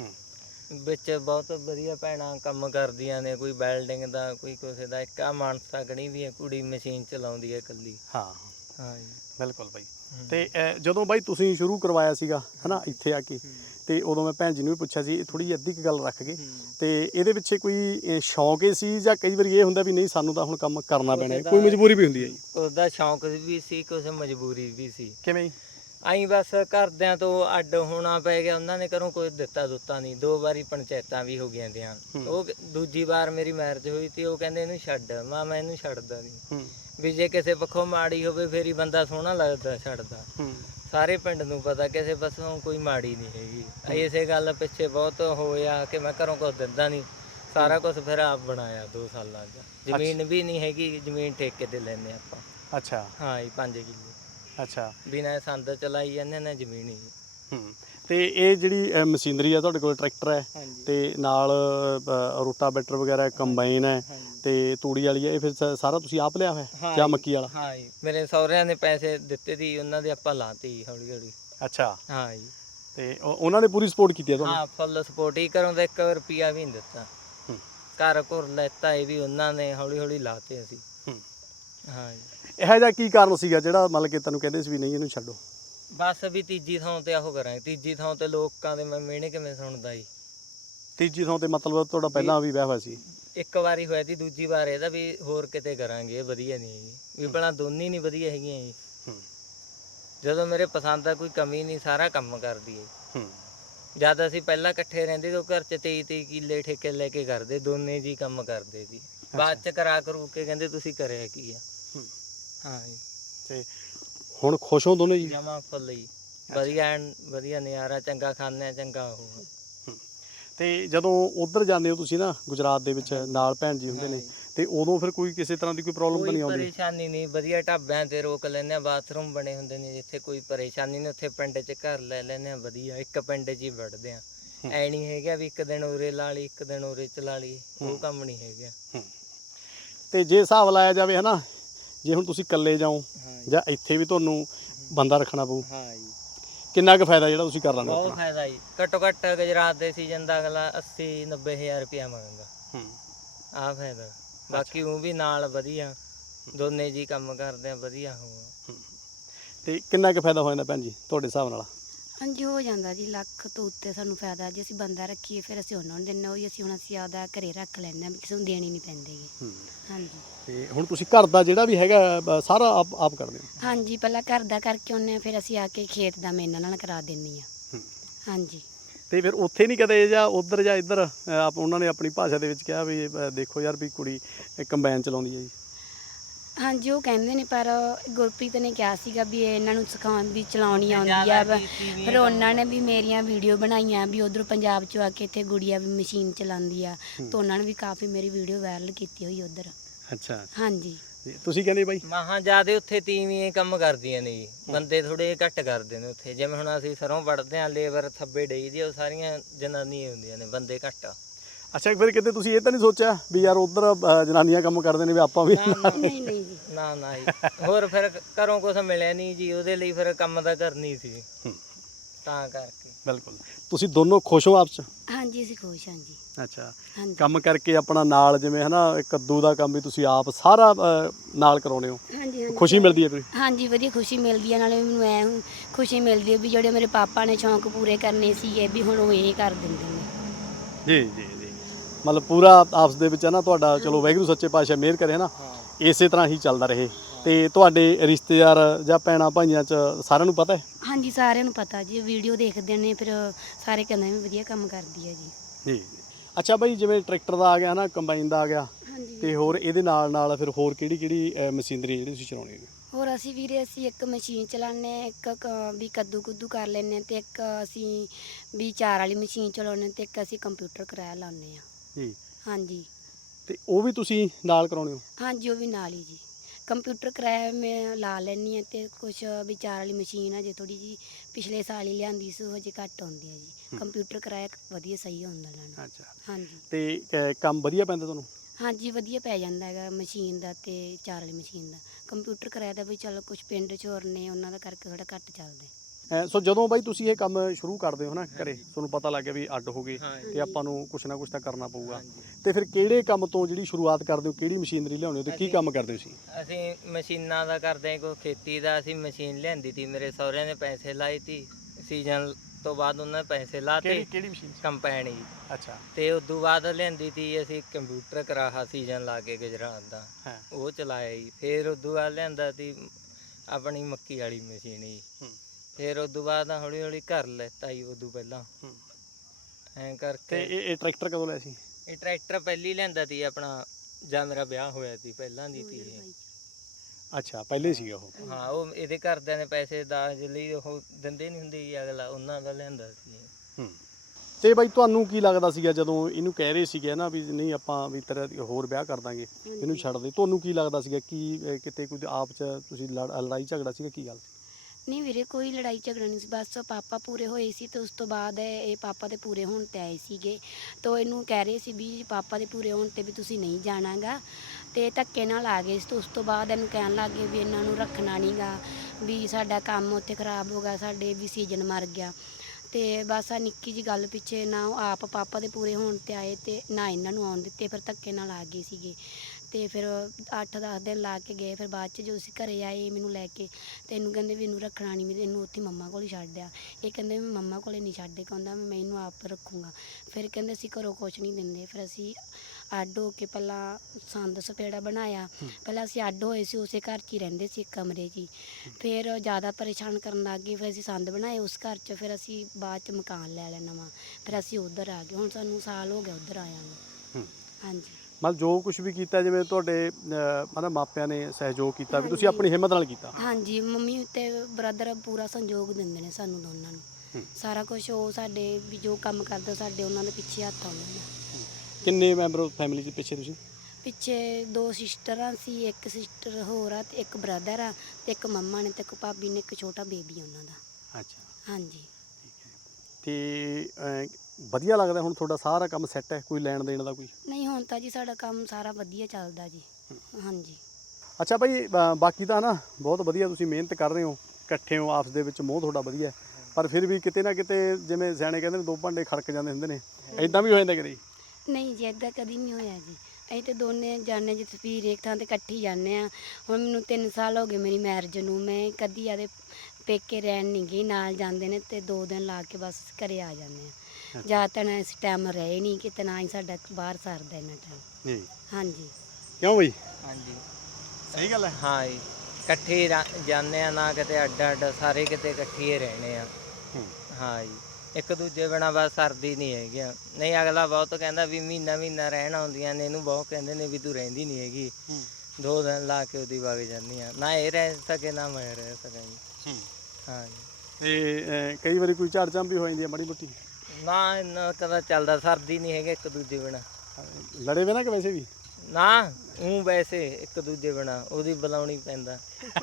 Speaker 3: ਵਿੱਚ ਬਹੁਤ ਵਧੀਆ ਭੈਣਾਂ ਕੰਮ ਕਰਦੀਆਂ ਨੇ, ਕੋਈ ਵੈਲਡਿੰਗ ਦਾ, ਕੋਈ ਕਿਸੇ ਦਾ। ਇੱਕ ਮਾਨਸਾ ਕਣੀ ਵੀ ਹੈ, ਕੁੜੀ ਮਸ਼ੀਨ ਚਲਾਉਂਦੀ ਹੈ ਇਕੱਲੀ।
Speaker 1: ਹਾਂ
Speaker 3: ਹਾਂ ਜੀ,
Speaker 1: ਬਿਲਕੁਲ ਬਾਈ। ਅਤੇ ਜਦੋਂ ਬਾਈ ਤੁਸੀਂ ਸ਼ੁਰੂ ਕਰਵਾਇਆ ਸੀਗਾ ਹੈ ਨਾ ਇੱਥੇ ਆ ਕੇ, ਤੇ ਉਦੋਂ ਮੈਂ ਭੈਣ ਜੀ ਨੂੰ ਵੀ ਪੁੱਛਿਆ ਸੀ, ਥੋੜੀ ਜਿਹੀ ਅੱਧੀ ਕੁ ਗੱਲ ਰੱਖ ਗਏ ਤੇ ਇਹਦੇ ਪਿੱਛੇ ਕੋਈ ਸ਼ੌਂਕ ਹੀ ਸੀ ਜਾਂ ਕਈ ਵਾਰੀ ਇਹ ਹੁੰਦਾ ਵੀ ਨਹੀਂ ਸਾਨੂੰ ਤਾਂ ਹੁਣ ਕੰਮ ਕਰਨਾ ਪੈਣਾ ਹੈ, ਕੋਈ ਮਜਬੂਰੀ ਵੀ ਹੁੰਦੀ ਹੈ ਜੀ?
Speaker 3: ਉਹਦਾ ਸ਼ੌਂਕ ਵੀ ਸੀ, ਕੁਛ ਮਜਬੂਰੀ ਵੀ ਸੀ।
Speaker 1: ਕਿਵੇਂ ਜੀ?
Speaker 3: ਆਈ ਬਸ ਘਰਦਿਆਂ ਤੋਂ ਅੱਡ ਹੋਣਾ ਪੈ ਗਿਆ, ਉਹਨਾਂ ਨੇ ਘਰੋਂ ਕੋਈ ਦਿੱਤਾ ਦੁੱਤਾ ਨਹੀਂ। 2 ਵਾਰੀ ਪੰਚਾਇਤਾਂ ਵੀ ਹੋ ਗਈਆਂ ਦੀਆਂ। ਉਹ ਦੂਜੀ ਵਾਰ ਮੇਰੀ ਮੈਰਿਜ ਹੋਈ ਤੇ ਉਹ ਕਹਿੰਦੇ ਇਹਨੂੰ ਛੱਡ। ਮੈਂ ਇਹਨੂੰ ਛੱਡਦਾ ਨਹੀਂ ਵੀ ਜੇ ਕਿਸੇ ਪੱਖੋਂ ਮਾੜੀ ਹੋਵੇ ਫੇਰ ਹੀ ਬੰਦਾ ਸੋਹਣਾ ਲੱਗਦਾ ਛੱਡਦਾ। ਸਾਰੇ ਪਿੰਡ ਨੂੰ ਪਤਾ ਕਿਸੇ ਪਾਸੋਂ ਕੋਈ ਮਾੜੀ ਨਹੀਂ ਹੈਗੀ। ਇਸੇ ਗੱਲ ਪਿੱਛੇ ਬਹੁਤ ਹੋਇਆ ਕਿ ਮੈਂ ਘਰੋਂ ਕੁਝ ਦਿੰਦਾ ਨਹੀਂ, ਸਾਰਾ ਕੁਝ ਫਿਰ ਆਪ ਬਣਾਇਆ 2 ਸਾਲਾਂ 'ਚ। ਜ਼ਮੀਨ ਵੀ ਨਹੀਂ ਹੈਗੀ, ਜ਼ਮੀਨ ਠੇਕੇ ਤੇ ਲੈਂਦੇ ਆਪਾਂ।
Speaker 1: ਅੱਛਾ।
Speaker 3: ਹਾਂ ਜੀ, 5 ਕਿੱਲੇ। ਅੱਛਾ। ਬਿਨਾਂ ਸੰਦ ਚਲਾਈ ਜਾਂਦੇ ਨੇ ਜ਼ਮੀਨ ਹੀ।
Speaker 1: ਤੇ ਇਹ ਜਿਹੜੀ ਮਸ਼ੀਨਰੀ ਆ ਤੁਹਾਡੇ ਕੋਲ, ਟਰੈਕਟਰ ਹੈ ਤੇ ਨਾਲ ਰੋਟਾਵੇਟਰ ਵਗੈਰਾ, ਕੰਬਾਈਨ ਹੈ ਤੇ ਤੂੜੀ ਵਾਲੀ ਹੈ, ਇਹ ਫਿਰ ਸਾਰਾ ਤੁਸੀਂ ਆਪ ਲਿਆ ਹੋਇਆ ਜਾਂ ਮੱਕੀ ਵਾਲਾ?
Speaker 3: ਹਾਂ ਜੀ, ਮੇਰੇ ਸਹੁਰਿਆਂ ਨੇ ਪੈਸੇ ਦਿੱਤੇ ਸੀ, ਉਹਨਾਂ ਦੇ ਆਪਾਂ ਲਾਤੀ ਹੌਲੀ ਹੌਲੀ। ਅੱਛਾ। ਹਾਂ ਜੀ।
Speaker 1: ਤੇ ਉਹਨਾਂ ਨੇ ਪੂਰੀ ਸਪੋਰਟ ਕੀਤੀ ਹੈ ਤੁਹਾਨੂੰ?
Speaker 3: ਹਾਂ, ਫੁੱਲ ਸਪੋਰਟ ਹੀ। ਘਰੋਂ ਦਾ 1 ਰੁਪਿਆ ਵੀ ਨਹੀਂ ਦਿੱਤਾ। ਘਰ ਘੁਰ ਲੈਤਾ ਇਹ ਵੀ ਉਹਨਾਂ ਨੇ, ਹੌਲੀ ਹੌਲੀ ਲਾਤੇ ਅਸੀਂ। ਹਾਂ ਜੀ।
Speaker 1: ਇਹੋ ਜਿਹਾ ਕੀ ਕਾਰਨ ਸੀਗਾ ਜਿਹੜਾ ਮਤਲਬ ਕਿ ਤੈਨੂੰ ਕਹਿੰਦੇ ਸੀ ਵੀ ਨਹੀਂ ਇਹਨੂੰ ਛੱਡੋ?
Speaker 3: ਬਸ ਵੀ ਤੀਜੀ ਥਾਂ ਤੇ ਉਹ ਕਰਾਂਗੇ, ਤੀਜੀ ਥਾਂ ਤੇ ਲੋਕਾਂ ਦੇ ਮੈਂ ਮਿਹਣੇ ਕਿਵੇਂ ਸੁਣਦਾ ਜੀ।
Speaker 1: ਤੀਜੀ ਥਾਂ ਤੇ ਮਤਲਬ ਤੁਹਾਡਾ ਪਹਿਲਾਂ ਵੀ ਵਿਆਹ ਹੋਇਆ ਸੀ?
Speaker 3: 1 ਵਾਰੀ ਹੋਇਆ ਸੀ, ਦੂਜੀ ਵਾਰ ਇਹਦਾ ਵੀ ਹੋਰ ਕਿਤੇ ਕਰਾਂਗੇ, ਵਧੀਆ ਨਹੀਂ ਹੈਗੀ ਵੀ। ਭਲਾ ਦੋਨੇ ਨਹੀਂ ਵਧੀਆ ਹੈਗੀਆਂ ਜੀ। ਜਦੋਂ ਮੇਰੇ ਪਸੰਦ ਦਾ ਕੋਈ ਕਮੀ ਨਹੀਂ, ਸਾਰਾ ਕੰਮ ਕਰਦੀ ਹੈ। ਜਦ ਅਸੀਂ ਪਹਿਲਾਂ ਇਕੱਠੇ ਰਹਿੰਦੇ ਤਾਂ ਘਰ 'ਚ 23 ਕਿੱਲੇ ਠੇਕੇ ਲੈ ਕੇ ਕਰਦੇ, ਦੋਨੇ ਜੀ ਕੰਮ ਕਰਦੇ ਸੀ। ਬਾਅਦ 'ਚ ਕਰਾ ਕਰੂ ਕੇ ਕਹਿੰਦੇ ਤੁਸੀਂ ਕਰਿਆ ਕੀ ਆ। ਹਾਂ ਜੀ।
Speaker 1: ਤੇ ਹੁਣ ਖੁਸ਼ ਹੋ ਦੋਨੇ ਜੀ?
Speaker 3: ਜਮਾ ਫੁੱਲ ਜੀ, ਵਧੀਆ ਐਨ ਵਧੀਆ ਨਜ਼ਾਰਾ, ਚੰਗਾ ਖਾਂਦੇ ਆ, ਚੰਗਾ ਉਹ।
Speaker 1: ਤੇ ਜਦੋਂ ਉਧਰ ਜਾਂਦੇ ਹੋ ਤੁਸੀਂ ਨਾ ਗੁਜਰਾਤ ਦੇ ਵਿੱਚ, ਨਾਲ ਭੈਣ ਜੀ ਹੁੰਦੇ ਨੇ, ਤੇ ਉਦੋਂ ਫਿਰ ਕੋਈ ਕਿਸੇ ਤਰ੍ਹਾਂ ਦੀ ਕੋਈ ਪ੍ਰੋਬਲਮ ਤਾਂ ਨਹੀਂ ਆਉਂਦੀ?
Speaker 3: ਕੋਈ ਪਰੇਸ਼ਾਨੀ ਨਹੀਂ, ਵਧੀਆ ਢਾਬਿਆਂ ਤੇ ਰੋਕ ਲੈਂਦੇ ਆ, ਬਾਥਰੂਮ ਬਣੇ ਹੁੰਦੇ ਨੇ ਜਿੱਥੇ ਕੋਈ ਪਰੇਸ਼ਾਨੀ ਨਹੀਂ, ਉੱਥੇ ਪਿੰਡ 'ਚ ਘਰ ਲੈ ਲੈਂਦੇ ਆ ਵਧੀਆ, ਇੱਕ ਪਿੰਡ 'ਚ ਹੀ ਵੜਦੇ ਆ। ਐ ਨਹੀਂ ਹੈਗਾ ਵੀ 1 ਦਿਨ ਉਰੇ ਲਾ ਲਈ 1 ਦਿਨ ਉਰੇ ਚਲਾ ਲਈ, ਉਹ ਕੰਮ ਨਹੀਂ ਹੈਗਾ।
Speaker 1: ਤੇ ਜੇ ਹਿਸਾਬ ਲਾਇਆ ਜਾਵੇ ਹਨਾ, ਜੇ ਹੁਣ ਤੁਸੀਂ ਇਕੱਲੇ ਜਾਓ ਜਾਂ ਇੱਥੇ ਵੀ ਤੁਹਾਨੂੰ ਬੰਦਾ ਰੱਖਣਾ ਪਊ, ਕਿੰਨਾ ਕੁ ਫਾਇਦਾ ਜਿਹੜਾ ਤੁਸੀਂ ਕਰ ਲਾਂਗੇ?
Speaker 3: ਬਹੁਤ ਫਾਇਦਾ ਜੀ। ਘੱਟੋ ਘੱਟ ਗੁਜਰਾਤ ਦੇ ਸੀਜ਼ਨ ਦਾ ਅਗਲਾ 80-90 ਹਜ਼ਾਰ ਰੁਪਇਆ ਮੰਗਦਾ। ਆਹ ਫਾਇਦਾ। ਬਾਕੀ ਉਹ ਵੀ ਨਾਲ ਵਧੀਆ, ਦੋਨੇ ਜੀ ਕੰਮ ਕਰਦੇ ਆ ਵਧੀਆ।
Speaker 1: ਤੇ ਕਿੰਨਾ ਕੁ ਫਾਇਦਾ ਹੋ ਜਾਂਦਾ ਭੈਣ ਜੀ ਤੁਹਾਡੇ ਹਿਸਾਬ ਨਾਲ?
Speaker 2: ਹਾਂਜੀ, ਹੋ ਜਾਂਦਾ ਜੀ, ਲੱਖ ਤੋਂ ਉੱਤੇ ਸਾਨੂੰ ਫਾਇਦਾ। ਜੇ ਅਸੀਂ ਬੰਦਾ ਰੱਖੀਏ ਫਿਰ ਅਸੀਂ ਉਹਨਾਂ ਨੂੰ ਦਿੰਦੇ, ਉਹੀ ਅਸੀਂ ਆਪਦਾ ਘਰੇ ਰੱਖ ਲੈਂਦੇ ਹਾਂ, ਕਿਸੇ ਨੂੰ ਦੇਣੀ ਨਹੀਂ ਪੈਂਦੀ ਗੀ। ਹਾਂਜੀ। ਤੇ
Speaker 1: ਹੁਣ ਤੁਸੀਂ ਘਰ ਦਾ ਜਿਹੜਾ ਵੀ ਹੈਗਾ ਸਾਰਾ ਆਪ ਕਰਦੇ ਹੋ?
Speaker 2: ਹਾਂਜੀ, ਪਹਿਲਾਂ ਘਰ ਦਾ ਕਰਕੇ ਆਉਂਦੇ ਹਾਂ, ਫਿਰ ਅਸੀਂ ਆ ਕੇ ਖੇਤ ਦਾ ਮੈਂ ਇਹਨਾਂ ਨਾਲ ਕਰਾ ਦਿੰਦੀ ਹਾਂ। ਹਾਂਜੀ।
Speaker 1: ਤੇ ਫਿਰ ਉੱਥੇ ਨਹੀਂ ਕਦੇ ਜਾਂ ਉੱਧਰ ਜਾਂ ਇੱਧਰ ਉਹਨਾਂ ਨੇ ਆਪਣੀ ਭਾਸ਼ਾ ਦੇ ਵਿੱਚ ਕਿਹਾ ਵੀ ਦੇਖੋ ਯਾਰ ਵੀ ਕੁੜੀ ਕੰਬਾਈਨ ਚਲਾਉਂਦੀ ਹੈ ਜੀ?
Speaker 2: ਹਾਂਜੀ, ਉਹ ਕਹਿੰਦੇ ਨੇ, ਪਰ ਗੁਰਪ੍ਰੀਤ ਨੇ ਕਿਹਾ ਸੀਗਾ ਵੀ ਇਹਨਾਂ ਨੂੰ ਸਿਖਾਉਣ ਵੀ ਚਲਾਉਣੀ ਆਉਂਦੀ ਆ। ਫਿਰ ਉਹਨਾਂ ਨੇ ਵੀ ਮੇਰੀਆਂ ਵੀਡੀਓ ਬਣਾਈਆਂ ਵੀ ਉਧਰ ਪੰਜਾਬ 'ਚੋਂ ਆ ਕੇ ਇੱਥੇ ਗੁੜੀਆ ਵੀ ਮਸ਼ੀਨ ਚਲਾਉਂਦੀ ਆ, ਤਾਂ ਉਹਨਾਂ ਨੇ ਵੀ ਕਾਫੀ ਮੇਰੀ ਵੀਡੀਓ ਵਾਇਰਲ ਕੀਤੀ ਹੋਈ ਉਧਰ।
Speaker 1: ਅੱਛਾ।
Speaker 2: ਹਾਂਜੀ।
Speaker 1: ਤੁਸੀਂ ਕਹਿੰਦੇ ਬਾਈ?
Speaker 3: ਮਹਾਂ ਜ਼ਿਆਦੇ ਉੱਥੇ ਤੀਵੀਂ ਕੰਮ ਕਰਦੀਆਂ ਨੇ ਜੀ, ਬੰਦੇ ਥੋੜੇ ਘੱਟ ਕਰਦੇ ਨੇ ਉੱਥੇ। ਜਿਵੇਂ ਹੁਣ ਅਸੀਂ ਸਰੋਂ ਵੱਢਦੇ ਹਾਂ, ਲੇਬਰ ਥੱਬੇ ਡਈ ਦੀ, ਉਹ ਸਾਰੀਆਂ ਜਨਾਨੀਆਂ ਹੁੰਦੀਆਂ ਨੇ, ਬੰਦੇ ਘੱਟ।
Speaker 1: ਅੱਛਾ, ਫਿਰ ਕਿਤੇ ਤੁਸੀਂ ਇਹ ਤਾਂ ਨਹੀਂ ਸੋਚਿਆ ਵੀ ਯਾਰ ਉਧਰ ਜਨਾਨੀਆਂ ਕੰਮ ਕਰਦੇ ਨੇ ਵੀ ਆਪਾਂ ਵੀ?
Speaker 2: ਨਹੀਂ ਨਹੀਂ ਜੀ,
Speaker 3: ਨਾ ਜੀ। ਹੋਰ ਫਿਰ ਘਰੋਂ ਕੁਛ ਮਿਲਿਆ ਨਹੀਂ ਜੀ, ਉਹਦੇ ਲਈ ਫਿਰ ਕੰਮ ਤਾਂ ਕਰਨੀ ਸੀ, ਤਾਂ ਕਰਕੇ।
Speaker 1: ਬਿਲਕੁਲ। ਤੁਸੀਂ ਦੋਨੋਂ ਖੁਸ਼ ਹੋ ਆਪਸ 'ਚ?
Speaker 2: ਹਾਂਜੀ, ਅਸੀਂ ਖੁਸ਼ ਹਾਂ ਜੀ।
Speaker 1: ਅੱਛਾ।
Speaker 2: ਹਾਂਜੀ।
Speaker 1: ਕੰਮ ਕਰਕੇ ਆਪਣਾ ਨਾਲ ਜਿਵੇਂ ਹਨਾ ਕੱਦੂ ਦਾ ਕੰਮ ਵੀ ਤੁਸੀਂ ਆਪ ਸਾਰਾ ਨਾਲ ਕਰਾਉਂਦੇ ਹੋ?
Speaker 2: ਹਾਂਜੀ ਹਾਂਜੀ।
Speaker 1: ਖੁਸ਼ੀ ਮਿਲਦੀ ਹੈ ਕੋਈ?
Speaker 2: ਹਾਂਜੀ, ਵਧੀਆ ਖੁਸ਼ੀ ਮਿਲਦੀ ਹੈ। ਨਾਲੇ ਮੈਨੂੰ ਐ ਖੁਸ਼ੀ ਮਿਲਦੀ ਹੈ ਵੀ ਜਿਹੜੇ ਮੇਰੇ ਪਾਪਾ ਨੇ ਸ਼ੌਂਕ ਪੂਰੇ ਕਰਨੇ ਸੀਗੇ ਵੀ ਹੁਣ ਉਹ ਇਹ ਕਰ ਦਿੰਦੇ ਨੇ।
Speaker 1: ਜੀ ਜੀ ਜੀ। ਮਤਲਬ ਪੂਰਾ ਆਪਸ ਦੇ ਵਿੱਚ ਹੈ ਨਾ ਤੁਹਾਡਾ, ਚਲੋ ਵਾਹਿਗੁਰੂ ਸੱਚੇ ਪਾਤਸ਼ਾਹ ਮਿਹਰ ਕਰੇ ਨਾ, ਇਸੇ ਤਰ੍ਹਾਂ ਹੀ ਚੱਲਦਾ ਰਹੇ। ਤੇ ਤੁਹਾਡੇ ਰਿਸ਼ਤੇਦਾਰ ਜਾਂ ਭੈਣਾਂ ਭਾਈਆਂ 'ਚ ਸਾਰਿਆਂ ਨੂੰ ਪਤਾ ਹੈ? ਹਾਂਜੀ,
Speaker 2: ਸਾਰਿਆਂ ਨੂੰ ਪਤਾ ਜੀ, ਵੀਡੀਓ ਦੇਖਦੇ ਨੇ ਫਿਰ ਸਾਰੇ ਕਹਿੰਦੇ ਵੀ ਵਧੀਆ ਕੰਮ ਕਰਦੀ ਹੈ ਜੀ।
Speaker 1: ਜੀ। ਅੱਛਾ ਬਾਈ, ਜਿਵੇਂ ਟਰੈਕਟਰ ਦਾ ਆ ਗਿਆ ਨਾ, ਕੰਬਾਈਨ ਦਾ ਆ ਗਿਆ, ਤੇ ਹੋਰ ਇਹਦੇ ਨਾਲ ਫਿਰ ਹੋਰ ਕਿਹੜੀ ਮਸ਼ੀਨਰੀ ਜਿਹੜੀ ਤੁਸੀਂ ਚਲਾਉਣੀ ਹੈ?
Speaker 2: ਹੋਰ ਅਸੀਂ ਵੀਰੇ ਇੱਕ ਮਸ਼ੀਨ ਚਲਾਉਂਦੇ ਹਾਂ, ਇੱਕ ਵੀ ਕੱਦੂ ਕੁੱਦੂ ਕਰ ਲੈਂਦੇ ਹਾਂ, ਅਤੇ ਇੱਕ ਅਸੀਂ ਵੀ ਚਾਰ ਵਾਲੀ ਮਸ਼ੀਨ ਚਲਾਉਂਦੇ, ਅਤੇ ਇੱਕ ਅਸੀਂ ਕੰਪਿਊਟਰ ਕਿਰਾਇਆ ਲਾਉਂਦੇ ਹਾਂ ਜੀ। ਹਾਂਜੀ। ਤੇ ਉਹ ਵੀ ਤੁਸੀਂ ਨਾਲ ਕਰਾਉਣੇ ਹੋ? ਹਾਂਜੀ, ਉਹ ਵੀ ਨਾਲ ਹੀ ਜੀ। ਕੰਪਿਊਟਰ ਕਿਰਾਇਆ ਮੈਂ ਲਾ ਲੈਂਦੀ ਹਾਂ, ਅਤੇ ਕੁਛ ਵੀ ਚਾਰ ਵਾਲੀ ਮਸ਼ੀਨ ਆ ਜੇ ਥੋੜ੍ਹੀ ਜਿਹੀ ਪਿਛਲੇ ਸਾਲ ਹੀ ਲਿਆਂਦੀ ਸੀ, ਉਹ ਹਜੇ ਘੱਟ ਆਉਂਦੀ ਹੈ ਜੀ। ਕੰਪਿਊਟਰ ਕਿਰਾਇਆ ਵਧੀਆ ਸਹੀ ਹੁੰਦਾ ਲੈਣਾ। ਅੱਛਾ। ਹਾਂਜੀ। ਤੇ ਕੰਮ ਵਧੀਆ ਪੈਂਦਾ ਤੁਹਾਨੂੰ? ਹਾਂਜੀ, ਵਧੀਆ ਪੈ ਜਾਂਦਾ ਹੈਗਾ ਮਸ਼ੀਨ ਦਾ ਅਤੇ ਚਾਰ ਵਾਲੀ ਮਸ਼ੀਨ ਦਾ। ਕੰਪਿਊਟਰ ਕਿਰਾਇਆ ਦਾ ਵੀ ਚਲੋ ਕੁਛ ਪਿੰਡ 'ਚ ਹੋਰ ਨੇ, ਉਹਨਾਂ ਦਾ ਕਰਕੇ ਥੋੜ੍ਹਾ ਘੱਟ ਚੱਲਦਾ।
Speaker 1: ਸੋ ਜਦੋਂ ਬਾਈ ਤੁਸੀਂ ਇਹ ਕੰਮ ਸ਼ੁਰੂ ਕਰਦੇ ਹੋ ਨਾ ਘਰੇ, ਤੁਹਾਨੂੰ ਪਤਾ ਲੱਗ ਗਿਆ ਵੀ ਅੱਡ ਹੋ ਗਏ ਤੇ ਆਪਾਂ ਨੂੰ ਕੁਛ ਨਾ ਕੁਛ ਤਾਂ ਕਰਨਾ ਪਊਗਾ, ਤੇ ਫਿਰ ਕਿਹੜੇ ਕੰਮ ਤੋਂ ਜਿਹੜੀ ਸ਼ੁਰੂਆਤ ਕਰਦੇ ਹੋ, ਕਿਹੜੀ ਮਸ਼ੀਨਰੀ ਲਿਆਉਂਦੇ ਹੋ ਤੇ ਕੀ ਕੰਮ ਕਰਦੇ ਹੋ ਤੁਸੀਂ?
Speaker 3: ਅਸੀਂ ਮਸ਼ੀਨਾਂ ਦਾ ਕਰਦੇ ਹਾਂ, ਕੋਈ ਖੇਤੀ ਦਾ ਅਸੀਂ ਮਸ਼ੀਨ ਲਿਆਂਦੀ ਤੀ, ਮੇਰੇ ਸਹੁਰਿਆਂ ਨੇ ਪੈਸੇ ਲਾਏ ਤੀ, ਸੀਜ਼ਨ ਤੋਂ ਬਾਅਦ ਉਹਨਾਂ ਨੇ ਪੈਸੇ ਲਾਤੇ
Speaker 1: ਕਿਹੜੀ ਮਸ਼ੀਨ
Speaker 3: ਕੰਪੈਨ ਜੀ।
Speaker 1: ਅੱਛਾ
Speaker 3: ਤੇ ਉਦੋਂ ਬਾਅਦ ਲਿਆਂਦੀ ਤੀ ਅਸੀਂ ਕੰਪਿਊਟਰ ਕਰਾਹਾ ਸੀਜ਼ਨ ਲਾ ਕੇ ਗੁਜਰਾਤ ਦਾ,
Speaker 1: ਹਾਂ
Speaker 3: ਉਹ ਚਲਾਇਆ ਜੀ। ਫਿਰ ਉਦੋਂ ਬਾਅਦ ਲਿਆਂਦਾ ਤੀ ਆਪਣੀ ਮੱਕੀ ਵਾਲੀ ਮਸ਼ੀਨ ਜੀ। ਫਿਰ ਉਦੋਂ ਬਾਅਦ ਹੌਲੀ ਹੌਲੀ ਘਰ ਲੈਤਾ ਜੀ। ਉਦੋਂ ਪਹਿਲਾਂ ਐਂ
Speaker 1: ਤੇ
Speaker 3: ਕਰਕੇ
Speaker 1: ਇਹ ਟਰੈਕਟਰ ਕਦੋਂ ਲਿਆ ਸੀ?
Speaker 3: ਇਹ ਟਰੈਕਟਰ ਪਹਿਲੀ ਲਿਆਂਦਾ ਤੀ ਆਪਣਾ ਜਾਂ ਮੇਰਾ ਵਿਆਹ ਹੋਇਆ ਸੀ ਪਹਿਲਾਂ ਦੀ ਤੀ ਇਹ।
Speaker 1: ਅੱਛਾ ਪਹਿਲੇ ਸੀਗਾ ਉਹ।
Speaker 3: ਹਾਂ ਉਹ ਇਹਦੇ ਘਰਦਿਆਂ ਨੇ ਪੈਸੇ ਦਾਜ ਲਈ ਉਹ ਦਿੰਦੇ ਨਹੀਂ ਹੁੰਦੇ ਜੀ, ਅਗਲਾ ਉਹਨਾਂ ਦਾ ਲਿਆਂਦਾ ਸੀ ਇਹ।
Speaker 1: ਤੇ ਬਾਈ ਤੁਹਾਨੂੰ ਕੀ ਲੱਗਦਾ ਸੀਗਾ ਜਦੋਂ ਇਹਨੂੰ ਕਹਿ ਰਹੇ ਸੀਗੇ ਨਾ ਵੀ ਨਹੀਂ ਆਪਾਂ ਵੀ ਤੇਰਾ ਹੋਰ ਵਿਆਹ ਕਰ ਦਾਂਗੇ, ਇਹਨੂੰ ਛੱਡ ਦੇ, ਤੁਹਾਨੂੰ ਕੀ ਲੱਗਦਾ ਸੀਗਾ ਕੀ ਕਿਤੇ ਕੋਈ ਆਪ ਚ ਤੁਸੀਂ ਲੜਾਈ ਝਗੜਾ ਸੀਗਾ, ਕੀ ਗੱਲ ਸੀ?
Speaker 2: ਨਹੀਂ ਵੀਰੇ, ਕੋਈ ਲੜਾਈ ਝਗੜਾ ਨਹੀਂ ਸੀ, ਬਸ ਪਾਪਾ ਪੂਰੇ ਹੋਏ ਸੀ ਤੇ ਉਸ ਤੋਂ ਬਾਅਦ ਇਹ ਪਾਪਾ ਦੇ ਪੂਰੇ ਹੋਣ ਤੇ ਆਏ ਸੀਗੇ। ਤੋ ਇਹਨੂੰ ਕਹਿ ਰਹੇ ਸੀ ਵੀ ਪਾਪਾ ਦੇ ਪੂਰੇ ਹੋਣ ਤੇ ਵੀ ਤੁਸੀਂ ਨਹੀਂ ਜਾਣਾਗਾ, ਤੇ ਧੱਕੇ ਨਾਲ ਆ ਗਏ ਸੀ। ਤੇ ਉਸ ਤੋਂ ਬਾਅਦ ਇਹਨੂੰ ਕਹਿਣ ਲੱਗ ਗਏ ਵੀ ਇਹਨਾਂ ਨੂੰ ਰੱਖਣਾ ਨਹੀਂਗਾ, ਵੀ ਸਾਡਾ ਕੰਮ ਉੱਥੇ ਖਰਾਬ ਹੋ ਗਿਆ, ਸਾਡੇ ਵੀ ਸੀਜ਼ਨ ਮਰ ਗਿਆ। ਤੇ ਬਸ ਆ ਨਿੱਕੀ ਜੀ ਗੱਲ ਪਿੱਛੇ ਨਾ ਉਹ ਆਪ ਪਾਪਾ ਦੇ ਪੂਰੇ ਹੋਣ ਤੇ ਆਏ ਤੇ ਨਾ ਇਹਨਾਂ ਨੂੰ ਆਉਣ ਦਿੱਤੇ, ਫਿਰ ਧੱਕੇ ਨਾਲ ਆ ਗਏ ਸੀਗੇ। ਤੇ ਫਿਰ 8-10 ਦਿਨ ਲਾ ਕੇ ਗਏ। ਫਿਰ ਬਾਅਦ 'ਚ ਜਦੋਂ ਅਸੀਂ ਘਰੇ ਆਏ ਮੈਨੂੰ ਲੈ ਕੇ, ਤੇ ਇਹਨੂੰ ਕਹਿੰਦੇ ਵੀ ਇਹਨੂੰ ਰੱਖਣਾ ਨਹੀਂ, ਵੀ ਇਹਨੂੰ ਉੱਥੇ ਮੰਮਾ ਕੋਲ ਹੀ ਛੱਡ ਆ। ਇਹ ਕਹਿੰਦੇ ਵੀ ਮੰਮਾ ਕੋਲੇ ਨਹੀਂ ਛੱਡਦੇ, ਕਹਿੰਦਾ ਮੈਂ ਇਹਨੂੰ ਆਪ ਰੱਖੂੰਗਾ। ਫਿਰ ਕਹਿੰਦੇ ਅਸੀਂ ਘਰੋਂ ਕੁਛ ਨਹੀਂ ਦਿੰਦੇ। ਫਿਰ ਅਸੀਂ ਅੱਡ ਹੋ ਕੇ ਪਹਿਲਾਂ ਸੰਦ ਸਪੇੜਾ ਬਣਾਇਆ। ਪਹਿਲਾਂ ਅਸੀਂ ਅੱਡ ਹੋਏ ਸੀ, ਉਸੇ ਘਰ 'ਚ ਹੀ ਰਹਿੰਦੇ ਸੀ, ਇੱਕ ਕਮਰੇ 'ਚ ਹੀ। ਫਿਰ ਜ਼ਿਆਦਾ ਪਰੇਸ਼ਾਨ ਕਰਨ ਲੱਗ ਗਏ, ਫਿਰ ਅਸੀਂ ਸੰਦ ਬਣਾਏ ਉਸ ਘਰ 'ਚ। ਫਿਰ ਅਸੀਂ ਬਾਅਦ 'ਚ ਮਕਾਨ ਲੈ ਲਿਆ ਨਵਾਂ, ਫਿਰ ਅਸੀਂ ਉੱਧਰ ਆ ਗਏ। ਹੁਣ ਸਾਨੂੰ ਸਾਲ ਹੋ ਗਿਆ ਉੱਧਰ ਆਇਆ ਨੂੰ। ਹਾਂਜੀ
Speaker 1: ਮਤਲਬ ਜੋ ਕੁਝ ਵੀ ਕੀਤਾ ਜਿਵੇਂ ਤੁਹਾਡੇ ਮਤਲਬ ਮਾਪਿਆਂ ਨੇ ਸਹਿਯੋਗ ਕੀਤਾ ਵੀ ਤੁਸੀਂ ਆਪਣੀ ਹਿੰਮਤ ਨਾਲ ਕੀਤਾ।
Speaker 2: ਹਾਂਜੀ, ਮੰਮੀ ਤੇ ਬ੍ਰਦਰ ਪੂਰਾ ਸਹਿਯੋਗ ਦਿੰਦੇ ਨੇ ਸਾਨੂੰ ਦੋਨਾਂ ਨੂੰ। ਸਾਰਾ ਕੁਝ ਉਹ ਸਾਡੇ ਵੀ ਜੋ ਕੰਮ ਕਰਦੇ ਸਾਡੇ ਉਹਨਾਂ ਦੇ ਪਿੱਛੇ ਹੱਥ ਆਉਂਦੇ ਨੇ।
Speaker 1: ਕਿੰਨੇ ਮੈਂਬਰ ਫੈਮਿਲੀ ਦੇ ਪਿੱਛੇ ਤੁਸੀਂ?
Speaker 2: ਪਿੱਛੇ 2 ਸਿਸਟਰਾਂ ਸੀ, ਇੱਕ ਸਿਸਟਰ ਹੋਰ ਆ ਤੇ ਇੱਕ ਬ੍ਰਦਰ ਆ ਤੇ ਇੱਕ ਮੰਮਾ ਨੇ ਤੇ ਇੱਕ ਭਾਬੀ ਨੇ, ਇੱਕ ਛੋਟਾ ਬੇਬੀ ਉਹਨਾਂ ਦਾ।
Speaker 1: ਅੱਛਾ
Speaker 2: ਹਾਂਜੀ
Speaker 1: ਠੀਕ ਹੈ। ਤੇ ਵਧੀਆ ਲੱਗਦਾ ਹੁਣ ਤੁਹਾਡਾ ਸਾਰਾ ਕੰਮ ਸੈੱਟ ਹੈ, ਕੋਈ ਲੈਣ ਦੇਣ ਦਾ ਕੋਈ?
Speaker 2: ਨਹੀਂ, ਹੁਣ ਤਾਂ ਜੀ ਸਾਡਾ ਕੰਮ ਸਾਰਾ ਵਧੀਆ ਚੱਲਦਾ ਜੀ। ਹਾਂਜੀ
Speaker 1: ਅੱਛਾ ਭਾਈ, ਬਾਕੀ ਤਾਂ ਨਾ ਬਹੁਤ ਵਧੀਆ ਤੁਸੀਂ ਮਿਹਨਤ ਕਰ ਰਹੇ ਹੋ, ਇਕੱਠੇ ਹੋ, ਆਪਸ ਦੇ ਵਿੱਚ ਮੋਹ ਤੁਹਾਡਾ ਵਧੀਆ, ਪਰ ਫਿਰ ਵੀ ਕਿਤੇ ਨਾ ਕਿਤੇ ਜਿਵੇਂ ਸਿਆਣੇ ਕਹਿੰਦੇ ਨੇ ਦੋ ਭਾਂਡੇ ਖੜਕ ਜਾਂਦੇ ਹੁੰਦੇ ਨੇ, ਐਦਾਂ ਵੀ ਹੋ ਜਾਂਦਾ ਕਦੇ?
Speaker 2: ਨਹੀਂ ਜੀ, ਇੱਦਾਂ ਕਦੀ ਨਹੀਂ ਹੋਇਆ ਜੀ। ਅਸੀਂ ਤਾਂ ਦੋਨੇ ਜਾਂਦੇ ਜਿੱਥੇ ਵੀ ਹਰੇਕ ਥਾਂ 'ਤੇ ਇਕੱਠੇ ਹੀ ਜਾਂਦੇ ਹਾਂ। ਹੁਣ ਮੈਨੂੰ 3 ਸਾਲ ਹੋ ਗਏ ਮੇਰੀ ਮੈਰਿਜ ਨੂੰ, ਮੈਂ ਕਦੀ ਆਦੇ ਪੇਕੇ ਰਹਿਣ ਨਹੀਂ ਗਈ। ਨਾਲ ਜਾਂਦੇ ਨੇ ਤੇ 2 ਦਿਨ ਲਾ ਕੇ ਬਸ ਘਰੇ ਆ ਜਾਂਦੇ ਹਾਂ। ਜਾਂ ਤਾਂ ਇਸ ਟਾਈਮ ਰਹੇ ਨਹੀਂ ਕਿਤੇ, ਨਾ ਹੀ ਸਾਡਾ ਬਾਹਰ ਸਰਦਾ ਇੰਨਾ ਟਾਈਮ।
Speaker 1: ਜੀ
Speaker 2: ਹਾਂਜੀ
Speaker 1: ਕਿਉਂ ਬਈ?
Speaker 3: ਹਾਂਜੀ
Speaker 1: ਸਹੀ ਗੱਲ ਹੈ।
Speaker 3: ਹਾਂ ਜੀ, ਇਕੱਠੇ ਹੀ ਜਾਂਦੇ ਆ, ਨਾ ਕਿਤੇ ਅੱਡ ਅੱਡ, ਸਾਰੇ ਕਿਤੇ ਇਕੱਠੇ ਹੀ ਰਹਿਣੇ ਆ। ਹਾਂ ਜੀ, ਇੱਕ ਦੂਜੇ ਬਿਨਾਂ ਬਸ ਸਰਦੀ ਨਹੀਂ ਹੈਗੀ। ਨਹੀਂ ਅਗਲਾ ਬਹੁਤ ਕਹਿੰਦਾ ਵੀ ਮਹੀਨਾ ਮਹੀਨਾ ਰਹਿਣ ਆਉਂਦੀਆਂ ਨੇ, ਇਹਨੂੰ ਬਹੁਤ ਕਹਿੰਦੇ ਨੇ ਵੀ ਤੂੰ ਰਹਿੰਦੀ ਨਹੀਂ ਹੈਗੀ, 2 ਦਿਨ ਲਾ ਕੇ ਉਹਦੀ ਵਗ ਜਾਂਦੀ ਆ। ਨਾ ਇਹ ਰਹਿ ਸਕੇ ਨਾ ਮੈਂ ਰਹਿ ਸਕਾਂ ਜੀ। ਹਾਂ ਜੀ,
Speaker 1: ਤੇ ਕਈ ਵਾਰੀ ਕੋਈ ਝਾੜ ਝੰਬ ਵੀ ਹੋ ਜਾਂਦੀ ਹੈ ਮਾੜੀ ਮੋਟੀ?
Speaker 3: ਨਾ ਇੰਨਾ ਕਦਾ ਚੱਲਦਾ, ਸਰਦੀ ਨਹੀਂ ਹੈਗੇ ਇੱਕ ਦੂਜੇ ਬਿਨਾਂ।
Speaker 1: ਲੜੇ ਵੇ ਨਾ ਕਿ ਵੈਸੇ ਵੀ?
Speaker 3: ਨਾ ਵੈਸੇ ਇੱਕ ਦੂਜੇ ਬਿਨਾਂ ਉਹਦੀ ਬੁਲਾਉਣੀ ਪੈਂਦਾ।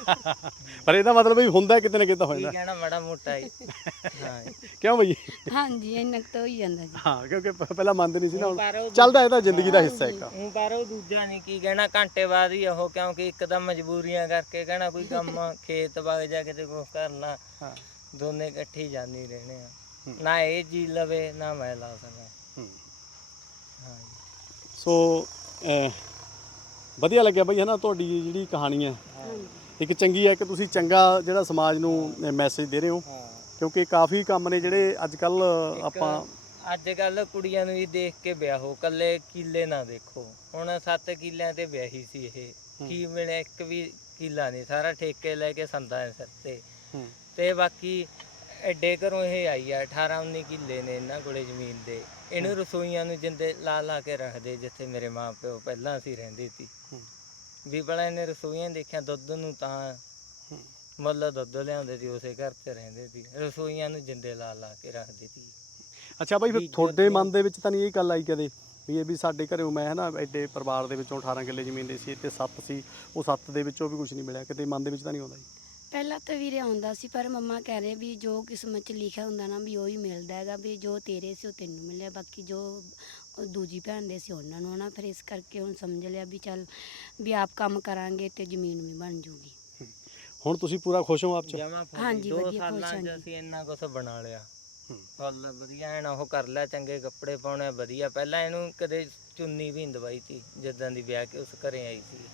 Speaker 1: ਪਰ ਇਹਦਾ ਮਤਲਬ ਵੀ ਹੁੰਦਾ ਕਿਤੇ ਨਾ ਕਿਤੇ ਹੋ
Speaker 3: ਕੀ
Speaker 1: ਜਾਂਦਾ।
Speaker 3: ਕਹਿਣਾ ਮਾੜਾ ਮੋਟਾ ਹੀ। ਹਾਂ ਜੀ।
Speaker 1: ਕਿਉਂ ਬਈ?
Speaker 2: ਹਾਂਜੀ, ਇੰਨਾ ਕੁ ਤਾਂ ਹੋ ਹੀ ਜਾਂਦਾ ਜੀ।
Speaker 1: ਹਾਂ, ਕਿਉਂਕਿ ਪਹਿਲਾਂ ਮੰਨਦੇ ਨਹੀਂ ਸੀ ਨਾ,
Speaker 3: ਪਰ
Speaker 1: ਹੁਣ
Speaker 3: ਉਹ
Speaker 1: ਚੱਲਦਾ, ਇਹਦਾ ਜ਼ਿੰਦਗੀ ਦਾ ਹਿੱਸਾ ਇੱਕ।
Speaker 3: ਪਰ ਉਹ ਦੂਜਾ ਨਹੀਂ ਕੀ ਕਹਿਣਾ, ਘੰਟੇ ਬਾਅਦ ਹੀ ਉਹ, ਕਿਉਂਕਿ ਇੱਕ ਤਾਂ ਮਜਬੂਰੀਆਂ ਕਰਕੇ ਕਹਿਣਾ ਕੋਈ ਕੰਮ ਖੇਤ ਵਗ ਜਾ ਕਿਤੇ ਕੁਛ ਕਰਨਾ, ਦੋਨੇ ਇਕੱਠੇ ਹੀ ਜਾਂਦੇ ਰਹਿਣੇ ਆ। ਨਾ ਇਹ ਜੀ ਲਵੇ ਨਾ ਮੈਂ ਲਾ ਸਕਾਂ। ਹਾਂ ਜੀ।
Speaker 1: ਸੋ ਵਧੀਆ ਲੱਗਿਆ ਬਈ, ਹੈ ਨਾ, ਤੁਹਾਡੀ ਜਿਹੜੀ ਕਹਾਣੀ ਹੈ ਇੱਕ ਚੰਗੀ ਹੈ ਕਿ ਤੁਸੀਂ ਚੰਗਾ ਜਿਹੜਾ ਸਮਾਜ ਨੂੰ ਮੈਸੇਜ ਦੇ ਰਹੇ ਹੋ, ਕਿਉਂਕਿ ਕਾਫੀ ਕੰਮ ਨੇ ਜਿਹੜੇ ਅੱਜ ਕੱਲ ਆਪਾਂ
Speaker 3: ਅੱਜ ਕੱਲ ਕੁੜੀਆਂ ਨੂੰ ਵੀ ਦੇਖ ਕੇ ਵਿਆਹੋ, ਕੱਲੇ ਕਿੱਲੇ ਨਾ ਦੇਖੋ। ਹੁਣ 7 ਕਿੱਲਿਆਂ ਤੇ ਵਿਆਹੀ ਸੀ ਇਹ, ਕੀ ਮਿਲਿਆ? ਇੱਕ ਵੀ ਕਿੱਲਾ ਨਹੀਂ, ਸਾਰਾ ਠੇਕੇ ਲੈ ਕੇ ਸੰਦਾਂ ਦੇ ਸਿਰ ਤੇ ਬਾਕੀ ਐਡੇ ਘਰੋਂ ਇਹ ਆਈ ਆ, 18-19 ਕਿੱਲੇ ਨੇ ਇਹਨਾਂ ਕੋਲੇ ਜ਼ਮੀਨ ਦੇ। ਇਹਨੂੰ ਰਸੋਈਆਂ ਨੂੰ ਜਿੰਦੇ ਲਾ ਲਾ ਕੇ ਰੱਖਦੇ, ਜਿੱਥੇ ਮੇਰੇ ਮਾਂ ਪਿਓ ਪਹਿਲਾਂ ਅਸੀਂ ਰਹਿੰਦੇ ਸੀ। ਵੀ ਭਲਾ ਇਹਨੇ ਰਸੋਈਆਂ ਦੇਖਿਆ, ਦੁੱਧ ਨੂੰ ਤਾਂ ਮੁੱਲ ਦੁੱਧ ਲਿਆਉਂਦੇ ਸੀ, ਉਸੇ ਘਰ 'ਚ ਰਹਿੰਦੇ ਸੀ, ਰਸੋਈਆਂ ਨੂੰ ਜਿੰਦੇ ਲਾ ਲਾ ਕੇ ਰੱਖਦੇ ਸੀ।
Speaker 1: ਅੱਛਾ ਬਾਈ, ਫਿਰ ਤੁਹਾਡੇ ਮਨ ਦੇ ਵਿੱਚ ਤਾਂ ਨਹੀਂ ਇਹ ਗੱਲ ਆਈ ਕਦੇ ਵੀ ਇਹ ਵੀ ਸਾਡੇ ਘਰੋਂ ਮੈਂ ਹੈ ਨਾ ਐਡੇ ਪਰਿਵਾਰ ਦੇ ਵਿੱਚੋਂ 18 ਕਿੱਲੇ ਜ਼ਮੀਨ ਦੇ ਸੀ ਤੇ 7 ਸੀ, ਉਹ 7 ਦੇ ਵਿੱਚੋਂ ਵੀ ਕੁਝ ਨਹੀਂ ਮਿਲਿਆ, ਕਿਤੇ ਮਨ ਦੇ ਵਿੱਚ ਤਾਂ ਨਹੀਂ ਆਉਂਦਾ ਜੀ?
Speaker 2: ਪਹਿਲਾਂ ਤਾਂ ਵੀਰੇ ਆਉਂਦਾ ਸੀ, ਪਰ ਮੰਮਾ ਕਹਿ ਰਹੇ ਵੀ ਜੋ ਕਿਸਮਤ 'ਚ ਲਿਖਿਆ ਹੁੰਦਾ ਨਾ ਵੀ ਉਹੀ ਮਿਲਦਾ ਹੈਗਾ, ਵੀ ਜੋ ਤੇਰੇ ਸੀ ਉਹ ਤੈਨੂੰ ਮਿਲਿਆ, ਬਾਕੀ ਜੋ ਦੂਜੀ ਭੈਣ ਦੇ ਸੀ ਉਹਨਾਂ ਨੂੰ ਨਾ। ਫਿਰ ਇਸ ਕਰਕੇ ਹੁਣ ਸਮਝ ਲਿਆ ਵੀ ਚੱਲ ਵੀ ਆਪ ਕੰਮ ਕਰਾਂਗੇ ਤੇ ਜ਼ਮੀਨ ਵੀ ਬਣ ਜੂਗੀ।
Speaker 1: ਹੁਣ ਤੁਸੀਂ ਪੂਰਾ ਖੁਸ਼ ਹੋ ਆਪ 'ਚ?
Speaker 2: ਹਾਂਜੀ,
Speaker 3: 2
Speaker 2: ਵਧੀਆ ਖੁਸ਼
Speaker 3: ਸਾਲਾਂ
Speaker 2: ਹਾਂ
Speaker 3: 'ਚ
Speaker 2: ਜੀ।
Speaker 3: ਅਸੀਂ ਇੰਨਾ ਕੁਛ ਬਣਾ ਲਿਆ। ਫੁੱਲ ਵਧੀਆ ਐਨ ਉਹ ਕਰ ਲਿਆ, ਚੰਗੇ ਕੱਪੜੇ ਪਾਉਣੇ ਵਧੀਆ। ਪਹਿਲਾਂ ਇਹਨੂੰ ਕਦੇ ਚੁੰਨੀ ਵੀ ਨਹੀਂ ਦਵਾਈ ਤੀ, ਜਿੱਦਾਂ ਦੀ ਵਿਆਹ ਕੇ ਉਸ ਘਰੇ ਆਈ ਸੀ।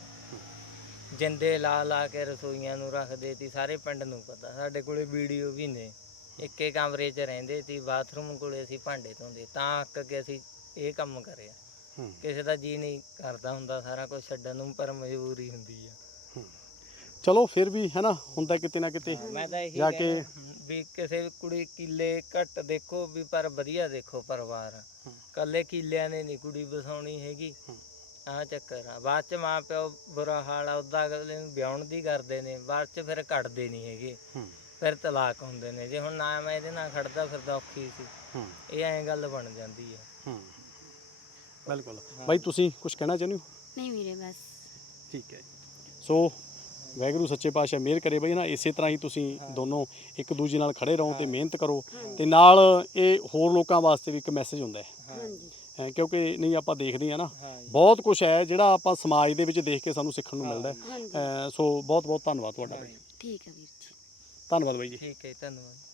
Speaker 3: ਜਿੰਦੇ ਲਾ ਲਾ ਕੇ ਰਸੋਈਆਂ ਨੂੰ ਰੱਖਦੇ ਤੀ, ਸਾਰੇ ਪਿੰਡ ਨੂੰ ਪਤਾ, ਸਾਡੇ ਕੋਲੇ ਵੀਡੀਓ ਵੀ ਨੇ। ਇੱਕੇ ਕਮਰੇ 'ਚ ਰਹਿੰਦੇ ਸੀ, ਬਾਥਰੂਮ ਕੋਲੇ ਅਸੀਂ ਭਾਂਡੇ ਧੋਂਦੇ, ਤਾਂ ਅੱਕ ਕੇ ਅਸੀਂ ਇਹ ਕੰਮ ਕਰਿਆ। ਕਿਸੇ ਦਾ ਜੀ ਨਹੀਂ ਕਰਦਾ ਹੁੰਦਾ ਸਾਰਾ ਕੁਝ ਛੱਡਣ ਨੂੰ, ਪਰ ਮਜਬੂਰੀ ਹੁੰਦੀ ਆ।
Speaker 1: ਚਲੋ ਫਿਰ ਵੀ ਹੈ ਨਾ, ਹੁੰਦਾ ਕਿਤੇ ਨਾ ਕਿਤੇ
Speaker 3: ਮੈਂ ਤਾਂ ਇਹੀ
Speaker 1: ਜਾ ਕੇ
Speaker 3: ਕਹਿਣਾ ਵੀ ਕਿਸੇ ਕੁੜੀ ਕਿੱਲੇ ਘੱਟ ਦੇਖੋ ਵੀ, ਪਰ ਵਧੀਆ ਦੇਖੋ ਪਰਿਵਾਰ। ਕੱਲੇ ਕਿੱਲਿਆਂ ਨੇ ਨਹੀਂ ਕੁੜੀ ਵਸਾਉਣੀ ਹੈਗੀ, ਆਹ ਚੱਕਰ ਆ। ਬਾਅਦ ਚ ਮਾਂ ਪਿਓ ਬੁਰਾ ਹਾਲ ਆ, ਉੱਦਾਂ ਅਗਲੇ ਨੂੰ ਵਿਆਹੁਣ ਦੀ ਕਰਦੇ ਨੇ, ਬਾਅਦ ਚ ਫਿਰ ਕੱਢਦੇ ਨਹੀਂ ਹੈਗੇ, ਫਿਰ ਤਲਾਕ ਹੁੰਦੇ ਨੇ। ਜੇ ਹੁਣ ਨਾ ਮੈਂ ਇਹਦੇ ਨਾਲ ਖੜਦਾ ਫਿਰ ਤਾਂ ਔਖੀ ਸੀ, ਇਹ ਐਂ ਗੱਲ ਬਣ ਜਾਂਦੀ ਆ।
Speaker 1: ਬਿਲਕੁਲ ਬਾਈ, ਤੁਸੀਂ ਕੁਝ ਕਹਿਣਾ ਚਾਹੁੰਦੇ ਹੋ?
Speaker 2: ਨਹੀਂ ਵੀਰੇ ਬਸ
Speaker 1: ਠੀਕ ਹੈ ਜੀ। ਸੋ ਵਾਹਿਗੁਰੂ ਸੱਚੇ ਪਾਤਸ਼ਾਹ ਮਿਹਰ ਕਰੇ ਬਈ ਨਾ, ਇਸੇ ਤਰ੍ਹਾਂ ਹੀ ਤੁਸੀਂ ਦੋਨੋਂ ਇੱਕ ਦੂਜੇ ਨਾਲ ਖੜੇ ਰਹੋ ਤੇ ਮਿਹਨਤ ਕਰੋ, ਤੇ ਨਾਲ ਇਹ ਹੋਰ ਲੋਕਾਂ ਵਾਸਤੇ ਵੀ ਇੱਕ ਮੈਸੇਜ ਹੁੰਦਾ ਹੈ।
Speaker 2: ਹਾਂਜੀ
Speaker 1: ਕਿਉਂਕਿ ਨਹੀਂ ਆਪਾਂ ਦੇਖਦੇ ਹਾਂ ਨਾ, ਬਹੁਤ ਕੁਝ ਹੈ ਜਿਹੜਾ ਆਪਾਂ ਸਮਾਜ ਦੇ ਵਿੱਚ ਦੇਖ ਕੇ ਸਾਨੂੰ ਸਿੱਖਣ ਨੂੰ ਮਿਲਦਾ ਹੈ। ਸੋ ਬਹੁਤ ਬਹੁਤ ਧੰਨਵਾਦ ਤੁਹਾਡਾ ਬਾਈ।
Speaker 2: ਠੀਕ ਹੈ ਵੀਰ ਜੀ।
Speaker 1: ਧੰਨਵਾਦ ਬਾਈ ਜੀ।
Speaker 3: ਠੀਕ ਹੈ, ਧੰਨਵਾਦ।